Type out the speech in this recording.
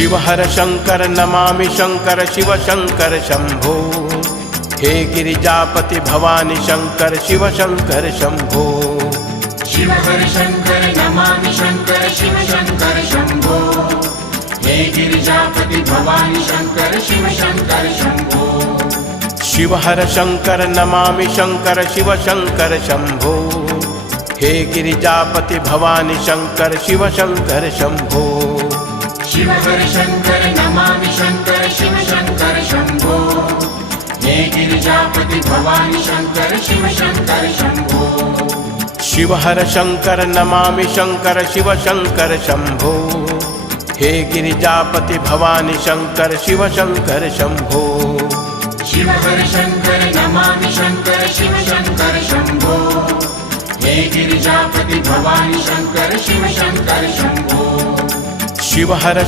शिव हर शंकर नमामि शंकर शिव शंकर शंभो। हे गिरिजापति भवानी शंकर शिव शंकर शंभो। शिव हर शंकर नमामि शंकर शिव शंकर शंभो। हे गिरिजापति भवानी शंकर शिव शंकर शंभो। शिव हर शंकर नमामि शंकर शिव शंकर शंभो। हे गिरिजापति भवानी शंकर शिव शंकर शंभो। शिव हर शंकर नमामि शंकर शिव शंकर शंभो। हे गिरिजापति भवानी शंकर शिव शंकर शंभो। शिव हर शंकर नमामि शंकर शिव शंकर शंभो। हे गिरिजापति भवानी शंकर शिव शंकर शंभो। शिव हर शंकर नमामि शंकर शिव शंकर शंभो। हे गिरिजापति भवानी शंकर शिव शंकर शंभो। शिव हर